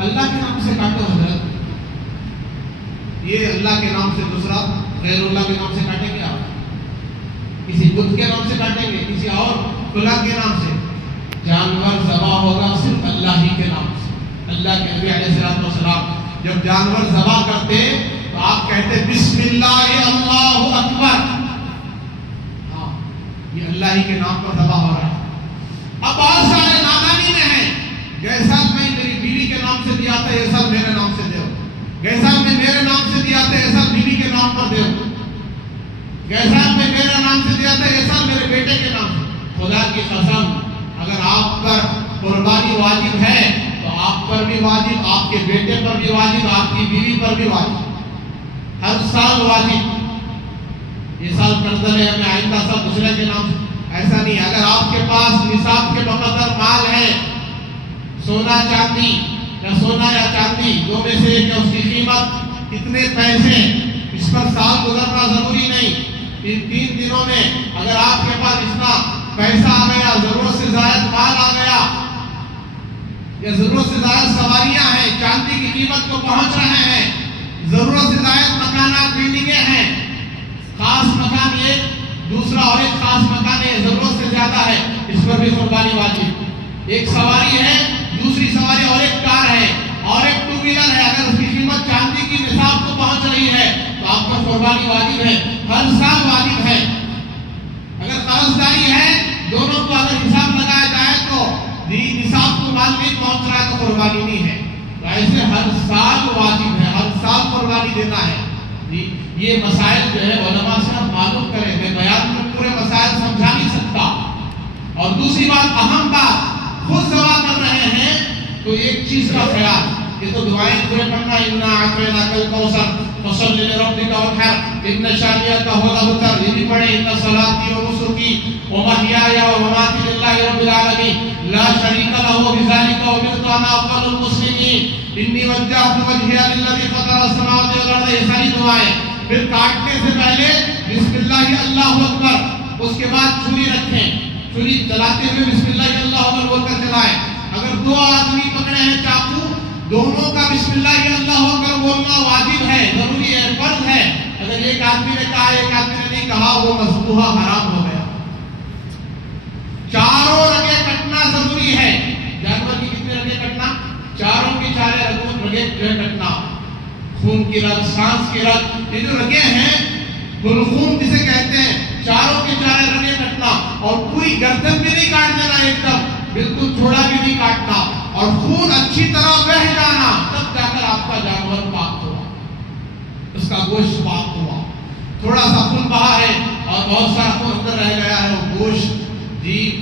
اللہ کے نام سے کاٹو حضرت، یہ اللہ کے نام سے، دوسرا غیر اللہ کے نام سے کاٹیں گے آپ، کسی بت کے نام سے کاٹیں گے، کسی اور خدا کے نام سے. جانور ذبح ہوگا صرف اللہ ہی کے نام سے. اللہ کے نبی علیہ السلام جب جانور ذبح کرتے تو آپ کہتے بسم اللہ اللہ اکبر. ہاں، یہ اللہ ہی کے نام پر ذبح ہو رہا ہے. اب بہت سارے نادانی میں ہیں، جیسا میں میری بیوی کے نام سے دیا تھا ایسا میرے نام سے دو، جیسا میں میرے نام سے دیا تھا ایسا بیوی کے نام پر دو، جیسا میں میرے نام سے دیا تھا ایسا میرے بیٹے کے نام سے. خدا کی قسم، اگر آپ پر قربانی واجب ہے تو آپ پر بھی واجب، آپ کے بیٹے پر بھی واجب، آپ کی بیوی پر بھی واجب، ہر سال واجب. یہ سال قرض ہے ہمیں، آئندہ سال دوسرے کے نام سے ایسا نہیں. اگر آپ کے پاس نصاب کے مقدر مال ہے، سونا چاندی یا سونا یا چاندی دو میں سے ایک، اس کی قیمت اتنے پیسے، اس پر سال گزرنا ضروری نہیں. ان 3 دنوں میں اگر آپ کے پاس اتنا پیسہ آ گیا، ضرورت سے زائد مال آ گیا، یا ضرورت سے زائد سواریاں ہیں، چاندی کی قیمت کو پہنچ رہے ہیں، ضرورت سے زائد مکانات بلڈنگیں ہیں، خاص مکان ایک، دوسرا اور ایک خاص مکان ہے، ضرورت سے زیادہ ہے، اس پر بھی قربانی واجب. ایک سواری ہے، دوسری سواری اور ایک کار ہے اور ایک 2 ویلر ہے، اگر اس کی قیمت چاندی کی نصاب کو پہنچ رہی ہے تو آپ پر قربانی واجب ہے، ہر سال واجب ہے. اگر قرض داری ہے، دونوں کو اگر حساب لگایا جائے تو نصاب کو مال نہیں پہنچ رہا ہے تو قربانی نہیں ہے. تو ایسے ہر سال واجب ہے، ہر سال قربانی دینا ہے. یہ مسائل جو ہے علماء سے ہم معلوم کریں، میں بیان میں پورے مسائل سمجھا نہیں سکتا. اور دوسری بات، اہم بات، خود ذبح کر رہے ہیں تو ایک چیز کا خیال، یہ تو دعائیں پورے پڑھنا، اِنَّا أَعْطَيْنَاكَ الْكَوْثَرَ فَصَلِّ لِرَبِّكَ وَانْحَرْ إِنَّ شَانِئَكَ هُوَ الْأَبْتَرُ. یہ بھی پڑھیں، إِنَّ صَلَاتِي وَنُسُكِي وَمَحْيَايَ وَمَمَاتِي لِلَّهِ رَبِّ الْعَالَمِينَ لَا شَرِيكَ لَهُ بِذَلِكَ وَأُمِرْتُ أَنْ أَوَّلَ الْمُسْلِمِينَ إِنِّي وَجَّهْتُ وَجْهِيَ لِلَّذِي فَطَرَ السَّمَاوَاتِ وَالْأَرْضَ. یہ ساری دعائیں. پھر کاٹنے سے پہلے بسم اللہ اللہ اکبر، اس کے بعد چھری رکھیں، چھری چلاتے ہوئے بسم اللہ اللہ اکبر بول کر چلائیں. اگر 2 آدمی پکڑے ہیں چاقو، دونوں کا بسم اللہ اللہ اکبر بولنا واجب ہے، ضروری ہے، فرض ہے. اگر ایک آدمی نے کہا ایک آدمی نے نہیں کہا، وہ مذبوحہ حرام ہو گیا. چاروں رگیں کٹنا ضروری ہے. جانور کی کتنی رگیں کٹنا؟ چاروں کی چارے رگیں جو ہے کٹنا. خون کی رگ، سانس کی رگ، یہ جو رگیں ہیں حلقوم جسے کہتے ہیں، چاروں کے چارے رگیں کٹنا. اور پوری گردن بھی نہیں کاٹ دینا، ایک دم بالکل تھوڑا بھی نہیں کاٹنا، اور خون اچھی طرح بہہ جانا، تب جا کر آپ کا جانور پاک ہوا، اس کا گوشت پاک ہوا. تھوڑا سا خون بہا ہے اور بہت سارا خون اندر رہ گیا ہے، وہ گوشت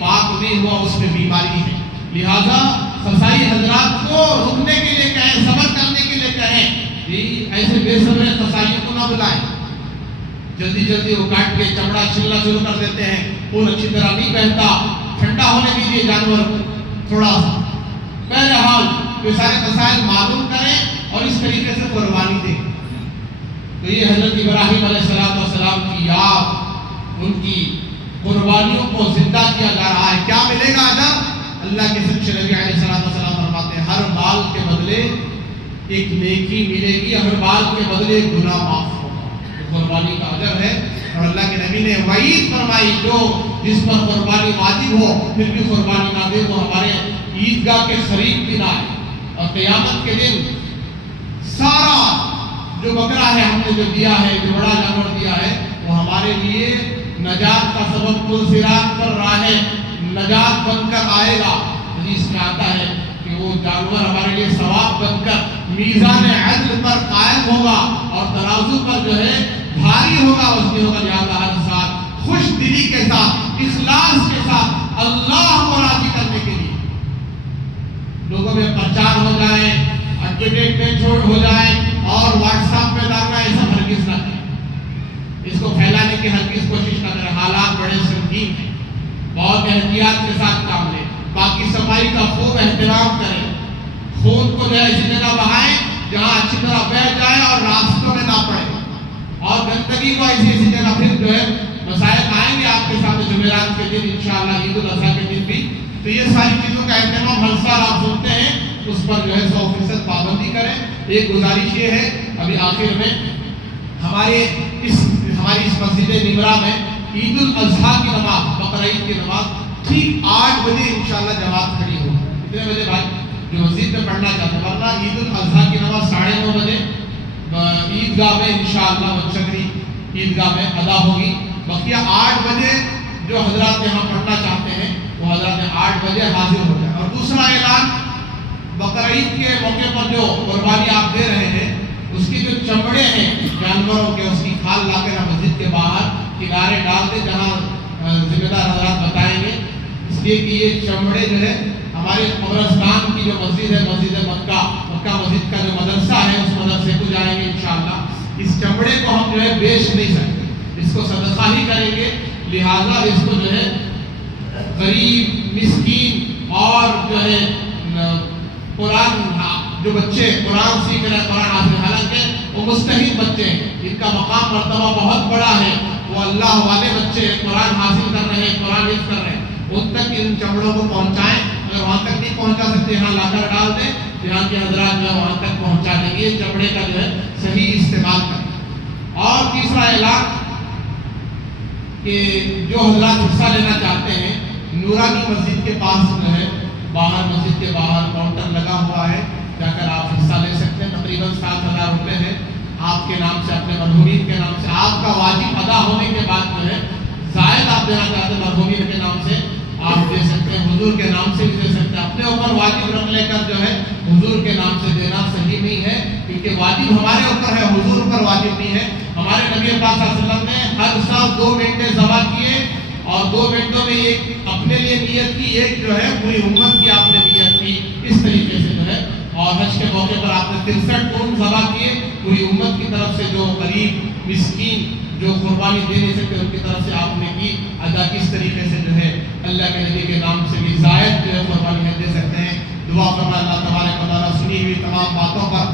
پاک نہیں ہوا، اس میں بیماری ہے. لہذا قصائی حضرات کو رکنے کے لیے کہیں، صبر کرنے کے لیے کہیں. ایسے بے صبر قصائیوں کو نہ بلائیں. جلدی جلدی وہ کاٹ کے چمڑا چھلنا شروع کر دیتے ہیں، خون اچھی طرح نہیں بہتا. ٹھنڈا ہونے دیجیے جانور کو تھوڑا سا. بہرحال یہ سارے مسائل معلوم کریں اور اس طریقے سے قربانی دیں. تو یہ حضرت ابراہیم علیہ السلام کی یاد، ان کی قربانیوں کو زندہ کیا جا رہا ہے. کیا ملے گا اجر؟ اللہ کے سچے نبی علیہ السلام فرماتے ہیں، ہر مال کے بدلے ایک نیکی ملے گی، ہر مال کے بدلے ایک گناہ معاف ہوگا. قربانی کا اجر ہے. اور اللہ کے نبی نے وعید فرمائی، جو جس پر قربانی واجب ہو پھر بھی قربانی نہ دے وہ ہمارے عیدگاہ کے قریب بھی نہ آئے. اور قیامت کے دن سارا جو بکرا ہے ہم نے جو دیا ہے، جو بڑا جانور دیا ہے، وہ ہمارے لیے نجات کا سبب، پل صراط پر راہ نجات بن کر آئے گا. حدیث میں آتا ہے کہ وہ جانور ہمارے لیے ثواب بن کر میزان عدل پر قائم ہوگا اور ترازو پر جو ہے بھاری ہوگا، اس کی ہوگا. لہٰذا ہر ساتھ خوش دلی کے ساتھ، اخلاص کے ساتھ، اللہ کو راضی کرنے کے لیے لوگوں میں پرچار ہو جائے، ایڈورٹائزمنٹ ہو جائے اور واٹس ایپ پہ ڈالنا، یہ سب ہرگز نہ کریں. اس کو پھیلانے کی ہرگز کوشش نہ کریں. حالات بڑے سنگین ہیں، بہت احتیاط کے ساتھ کام لیں. باقی صفائی کا خوب احترام کریں. خون کو جو ہے اسی جگہ بہائیں جہاں اچھی طرح بہہ جائے اور راستوں میں نہ پڑے. اور گندگی کو اسی جگہ پھر جو ہے مسائل آئیں گے آپ کے سامنے جمعرات کے دن انشاءاللہ، عید الاضحیٰ کے دن بھی. تو یہ ساری چیزوں کا اہتمام ہر سال آپ سنتے ہیں. اس پر جو ہے 100% پابندی کریں. ایک گزارش یہ ہے ابھی آخر میں، ہماری اس مسجد نمرا میں عید الاضحیٰ کی نماز، بقرعید کی نماز ٹھیک 8 بجے انشاءاللہ جماعت کھڑی ہوگی. کتنے بجے بھائی؟ جو مسجد میں پڑھنا چاہتے ہیں، ورنہ عید الاضحیٰ کی نماز 9:30 بجے عیدگاہ میں انشاءاللہ بچکری عیدگاہ میں ادا ہوگی. بقیہ 8 بجے جو حضرات یہاں پڑھنا چاہتے ہیں وہ حضرات 8 بجے حاضر ہو جائیں. اور دوسرا اعلان، بقرعید کے موقع پر جو قربانی آپ دے رہے ہیں اس کی جو چمڑے ہیں جانوروں کے، اس کی کھال لا کر مسجد کے باہر کنارے ڈال دیں جہاں ذمہ دار حضرات بتائیں گے. اس لیے کہ یہ چمڑے جو ہے ہمارے قبرستان کی جو مسجد ہے، مسجد مکہ مسجد کا جو مدرسہ ہے، اس مدرسے کو جائیں گے انشاءاللہ. اس چمڑے کو ہم جو ہے بیچ نہیں سکتے، اس کو صدقہ ہی کریں گے. لہٰذا اس کو جو ہے غریب، مسکین اور جو ہے قرآن جو بچے قرآن سیکھ رہے ہیں، قرآن حاصل، حالانکہ وہ مستحق بچے ہیں، ان کا مقام مرتبہ بہت بڑا ہے، وہ اللہ والے بچے قرآن حاصل کر رہے ہیں، قرآن حفظ کر رہے ہیں، ان تک ان چمڑوں کو پہنچائیں. اگر وہاں تک نہیں پہنچا سکتے یہاں لا کر ڈال دیں، یہاں کے حضرات جو ہے وہاں تک پہنچا دیں گے. چمڑے کا جو ہے صحیح استعمال کریں. اور تیسرا اعلان کہ جو حضرات حصہ لینا چاہتے ہیں، نورانی مسجد کے پاس جو ہے باہر، مسجد کے باہر کاؤنٹر لگا ہوا ہے، جا کر آپ حصہ لے سکتے ہیں. تقریباً 7,000 روپے ہے آپ کے نام سے، اپنے مرحومین کے نام سے. آپ کا واجب ادا ہونے کے بعد جو ہے زائد آپ دینا چاہتے ہیں مرحومین کے نام سے آپ دے سکتے ہیں، حضور کے نام سے بھی دے سکتے ہیں. اپنے اوپر واجب رکھ لے کر جو ہے حضور کے نام سے دینا صحیح نہیں ہے، کیونکہ واجب ہمارے اوپر ہے، حضور پر واجب نہیں ہے. ہمارے نبی پاک صلی اللہ علیہ وسلم نے ہر سال 2 مینٹیں ذبح کیے، اور 2 منٹوں میں ایک اپنے لیے نیت کی، ایک جو ہے پوری امت کی آپ نے نیت کی. اس طریقے سے جو ہے، اور حج کے موقع پر آپ نے 63 اونٹ ذبح کیے پوری امت کی طرف سے، جو غریب مسکین جو قربانی دے نہیں سکتے ان کی طرف سے آپ نے کی ادا. کس طریقے سے جو ہے اللہ کے نبی کے نام سے بھی زائد جو ہے قربانی دے سکتے ہیں. دعا فرمائے اللہ تبارک و تعالیٰ سنی ہوئی تمام باتوں پر